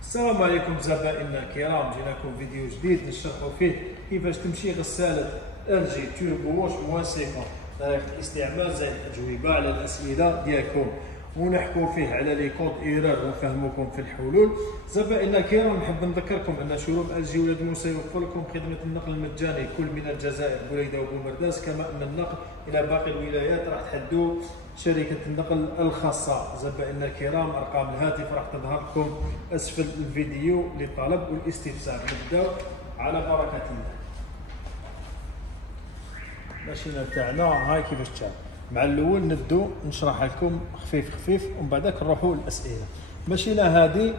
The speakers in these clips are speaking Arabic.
السلام عليكم زبائننا الكرام، جيناكم فيديو جديد نشرحوا فيه كيفاش تمشي غسالة LG توربو واش موان 50 طريقة الاستعمال زائد الأجوبة على الأسئلة ديالكم، ونحكوا فيه على لي كود ايرور ونفهموكم في الحلول. زبائننا الكرام، نحب نذكركم ان شروط LG ولاد موسى يوفر لكم خدمة النقل المجاني كل من الجزائر بوليدة وبومرداس، كما ان النقل الى باقي الولايات راح تحدوا شركة النقل الخاصة. زبائننا الكرام، ارقام الهاتف راح تظهر لكم اسفل الفيديو للطلب والاستفسار. نبداو على بركة الله. الماشينة تاعنا هاي كيفاش تعمل. مع الاول نبدو نشرح لكم خفيف خفيف ومن بعدك نروحوا للاسئله. الماشينه هذه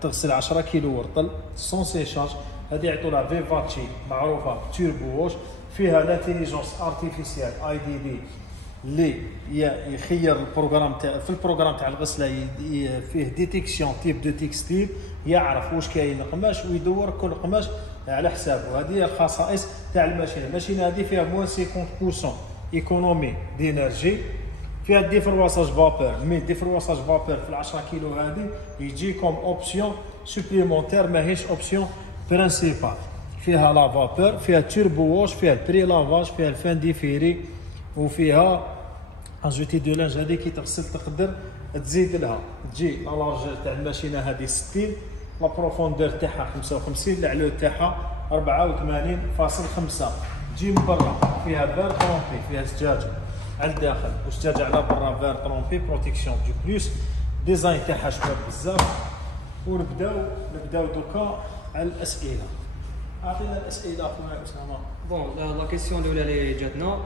تغسل 10 كيلو ورطل سون سيشاج، هذه يعطوها فيفاتشي معروفه توربو واش، فيها لانتيليجونس ارتيفيسيال IDD اللي يخير البروغرام تاع في البروغرام تاع الغسله، فيه ديتيكسيون تيب دو تكستيل، يعرف واش كاين قماش ويدور كل قماش على حسابه. هذه هي الخصائص تاع الماشينه. الماشينه هذه فيها موان 50% ايكونومي دينرجي، فيها ديفرواساج فابور، مي ديفرواساج فابور في 10 كيلو هذه يجيكم اوبسيون سوبليمونتير ماهيش اوبسيون برينسيبال. فيها لا فابور، فيها توربو واش، فيها البري لافاج، فيها الفان ديفيري، وفيها اجوتي دو لانج. هذه كي تغسل تقدر تزيد لها. تجي لا لارجور تاع الماشينه هذه 60، لا بروفوندور تاعها 55، العلو تاعها 84.5. تجي من برا فيها فير ترومبي، فيها زجاجه على الداخل وزجاجه على برا، فير ترومبي بروتيكسيون دو بلوس. ديزاين تاعها شباب بزاف. ونبداو دوكا على الاسئله. اعطينا الاسئله اخويا اسامه. بون لا كيسيون الاولى اللي جاتنا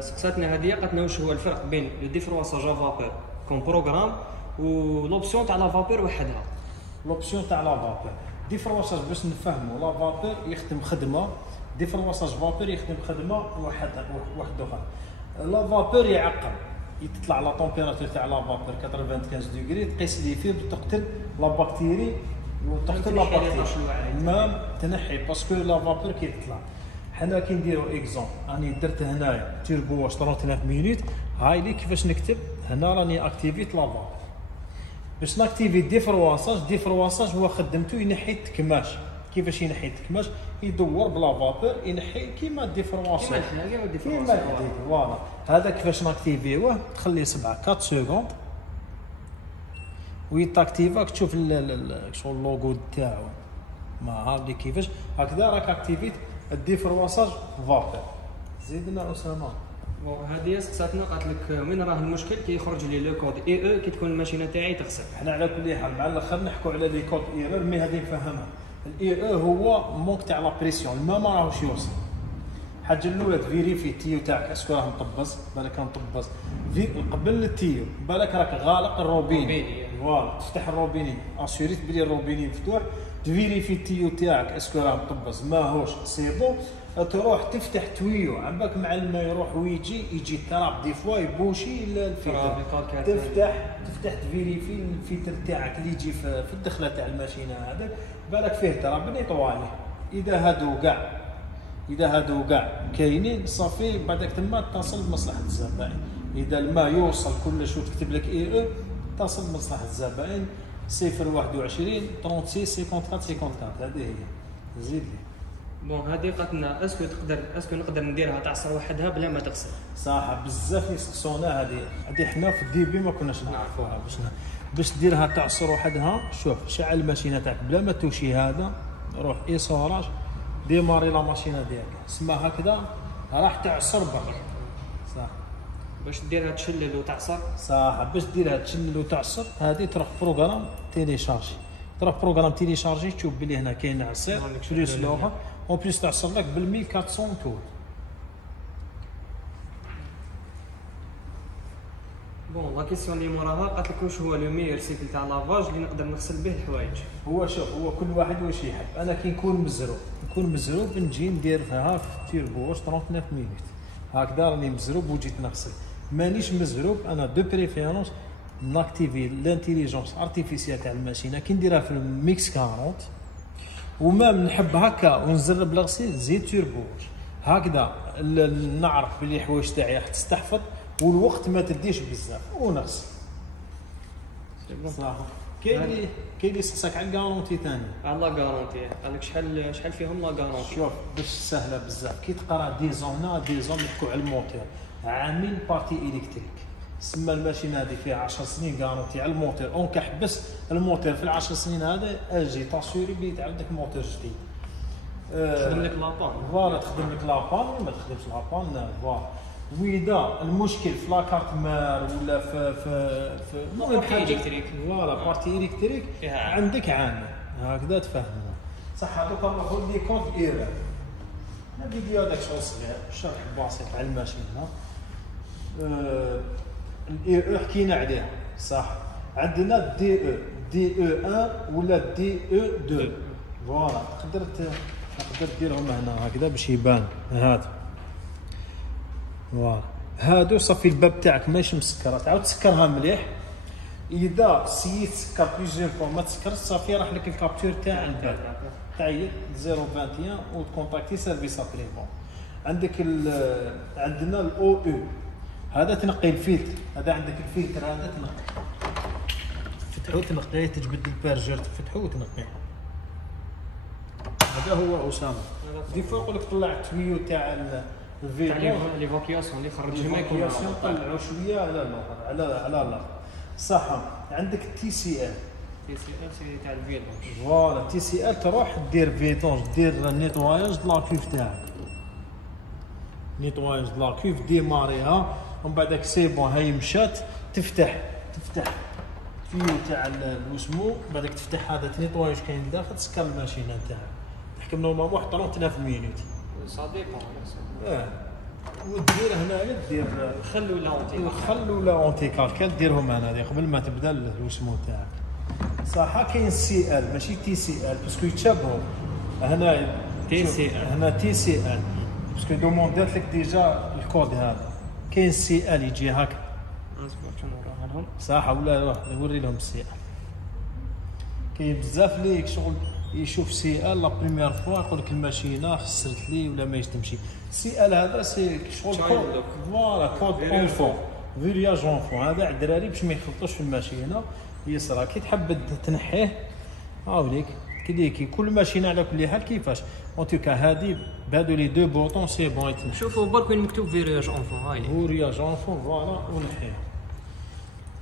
سقساتنا هذه، قالت لنا واش هو الفرق بين لو ديفرواساج فابور كون بروغرام و لوبسيون تاع لا فابور وحدها. لوبسيون تاع لا فابور ديفرواساج باش نفهموا، لا فابور يخدم خدمه، ديفرواساج فابور يخدم خدمه واحد اخرى. لا فابور يعقم، يطلع لا طومبيراتور تاع لا فابور 95 دوغري، تقيس لي فيه تقتل لا بكتيري وتقتل لا بكتيري ما تنحي، باسكو لا فابور كي تطلع. حنا كي نديرو اكزومبل، راني درت هنايا توربو واش 39 مينوت، هاي لي كيفاش نكتب هنا راني اكتيفيت لا فابور. باش ناكتيفي ديفرواساج هو خدمته ينحي التكماش. كيفاش ينحي التكماش؟ يدور بلا فابور ينحي كيما الديفرواساج كيما الحديد. فوالا هذا كيفاش ناكتيفيوه. تخليه 4 سكوند ويتاكتيفاك، تشوف شغل اللوغو تاعو ما هادي كيفاش هكذا راك اكتيفيت الديفرواساج فابور. زيدنا اسامه. بون هذه سقساتنا قالت لك وين راه المشكل كي يخرج لي لو كود اي كي تكون الماشينه تاعي تغسل. حنا على كل حال مع الاخر نحكوا على لي كود ايرور، مي هذه نفهمها. الاي هو مونك تاع لا بريسيون، الماء ما راهوش يوصل. الحاجه الاولى تفيريفي التيو تاعك اسكو راه مطبز، بالك مطبز قبل التيو، بالك راك غالق الروبيني. فوالا تفتح الروبيني، اسيريت بلي الروبيني مفتوح، تفيريفي التيو تاعك اسكو راه مطبز ماهوش سي بون، تروح تفتح تويو عباك مع الماء يروح ويجي يجي تراب دي فوا يبوشي الفلتر، تفتح تفيريفي الفلتر تاعك اللي يجي في الدخله تاع الماشينه هذاك، بالك فيه تراب نيطوالي. اذا هادو كاع كاينين صافي، بعدك تما تصل بمصلحه الزبائن. اذا الماء يوصل كلش وتكتب لك تصل بمصلحه الزبائن. 021 36 54 54 هذه هي. زيد لي. بون هذه قالت لنا اسكو نقدر نديرها تعصر وحدها بلا ما تغسل. صح بزاف يسقسونا هذه حنا في الديبي ما كناش نعرفوها. باش ديرها تعصر وحدها، شوف شعل الماشينه تاعك بلا ما توشي هذا، روح ايصاراج ديماري لا ماشينه ديالك، اسمها هكذا راح تعصر برك. صح باش ديرها تشلل وتعصر. صح باش ديرها تشلل وتعصر، هذه تروح بروغرام تيليشارجي، تشوف بلي هنا كاين عصير بليس لوغا اون بليس تعصر لك بال 1400 تول. بون لا كيسيون اللي موراها قالت لك واش هو لو ميور سيكل تاع لافاج اللي نقدر نغسل به الحوايج. هو كل واحد واش يحب. انا كي نكون مزروب نجي ندير فيها في تيربو واش 39 مينوت هكذا، راني مزروب وجيت نغسل. مانيش مزروب انا دو بريفيرونس ناكتيفي لانتيليجونس ارتيفيسيال تاع الماشينه كي نديرها في الميكس 40، وما نحب هكا ونزرب الغسيل زيد تيربو هكذا نعرف بلي الحوايج تاعي راح تستحفظ والوقت ما تديش بزاف ونغسل. صح كاين اللي يسقسك على الكارونتي ثاني. على لا غارونتي قال لك شحال فيهم لا غارونتي. شوف باش سهله بزاف، كي تقرا دي زون نحكوا على الموتور عامل بارتي الكتريك، سما الماشينه هذه فيها 10 سنين غارونتي على الموتور، اون كحبس الموتور في ال10 سنين هذا اجي تاسيوري بلي تعاود لك موتور جديد. تخدم لك لابان فوالا تخدم لك لابان ولا ما تخدمش لابان فوالا. واذا المشكل في لاكارت مار ولا في بارتي الكتريك فوالا بارتي الكتريك عندك عامل هكذا تفهمنا صح. هذوك نروحوا لي كود ايرور. الفيديو هذاك شغل صغير شرح بسيط على الماشينه. الاي او حكينا عليها صح. عندنا دي او 1 ولا دي او 2 فوالا. تقدر ديرهم هنا هكذا باش يبان. هذا فوالا هادو صافي الباب تاعك ماشي مسكر، تعاود تسكرها مليح. اذا سييت تسكر بليزيور فوا ما تسكرش صافي راح لك الكابتور تاع الباب. تعيط 021 وتكونتاكتي سيرفيس ابري بون. عندك عندنا الاو او هذا تنقي الفلتر. هذا عندك الفلتر هذا تنقي، تفتحو تنقيه، تجبد البارجر تفتحو وتنقيه. هذا هو اسامه. دي فوا يقول لك طلع التويو تاع الفيديو ليفاكياسيون اللي خرج ما يكون طلعوا شويه على الاخر على الاخر صح. عندك تي سي ال تاع الفيدونج فوالا. تي سي ال تروح دير فيدونج، دير نيتواياج د لاكيف تاعك، نيتواياج د لاكيف ديماريها ومن بعدك سي بون هاي مشات. تفتح فيو تاع الوسمو بعدك تفتح هذا تنيتواياج كاين لداخل تسكر الماشينه تاعك. تحكم نورمالمون 39 مينوت سا ديبون. ودير هنايا دير خلو لا اونتي كالكال ديرهم هنا قبل ما تبدا الوسمو تاعك صح. كاين سي ال ماشي تي سي ال باسكو يتشابهوا. هنا تي سي ال هنا تي سي ال باسكو دوموندات لك ديجا الكود هذا. كاين سي ال يجي هكا صح ولا نوري لهم السي ال. كاين بزاف ليك شغل يشوف سي ال لا بريمير فوا يقول لك الماشينه خسرت لي ولا ماهيش تمشي. سي ال هذا سي شغل كود فوالا كود اونفون فيرياج اونفون. هذا على الدراري باش ما يخلطوش في الماشينه يصرى. كي تحب تنحيه هاوليك كليكي كل ماشينه على كل حال كيفاش. اون توكا هذه بهادو لي دو بوطون سي بون يتمشي. شوفوا برك وين مكتوب فيرياج اونفون هاي فيرياج اونفون فوالا ونحيه.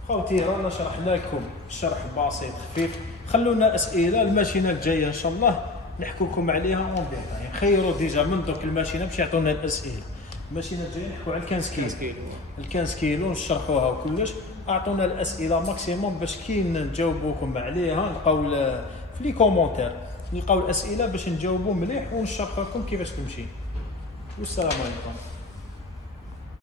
خوتي رانا شرحنا لكم شرح بسيط خفيف. خلونا اسئله الماشينه الجايه ان شاء الله نحكوا لكم عليها اون ديتاي. خيروا ديجا من دوك الماشينه باش يعطونا الاسئله. الماشينه الجايه نحكوا على 15 كيلو نشرحوها وكلش. اعطونا الاسئله ماكسيموم باش كي نجاوبوكم عليها نلقاو في لي كومونتير نلقاو الاسئله باش نجاوبوا مليح ونشرح لكم كيفاش تمشي. والسلام عليكم.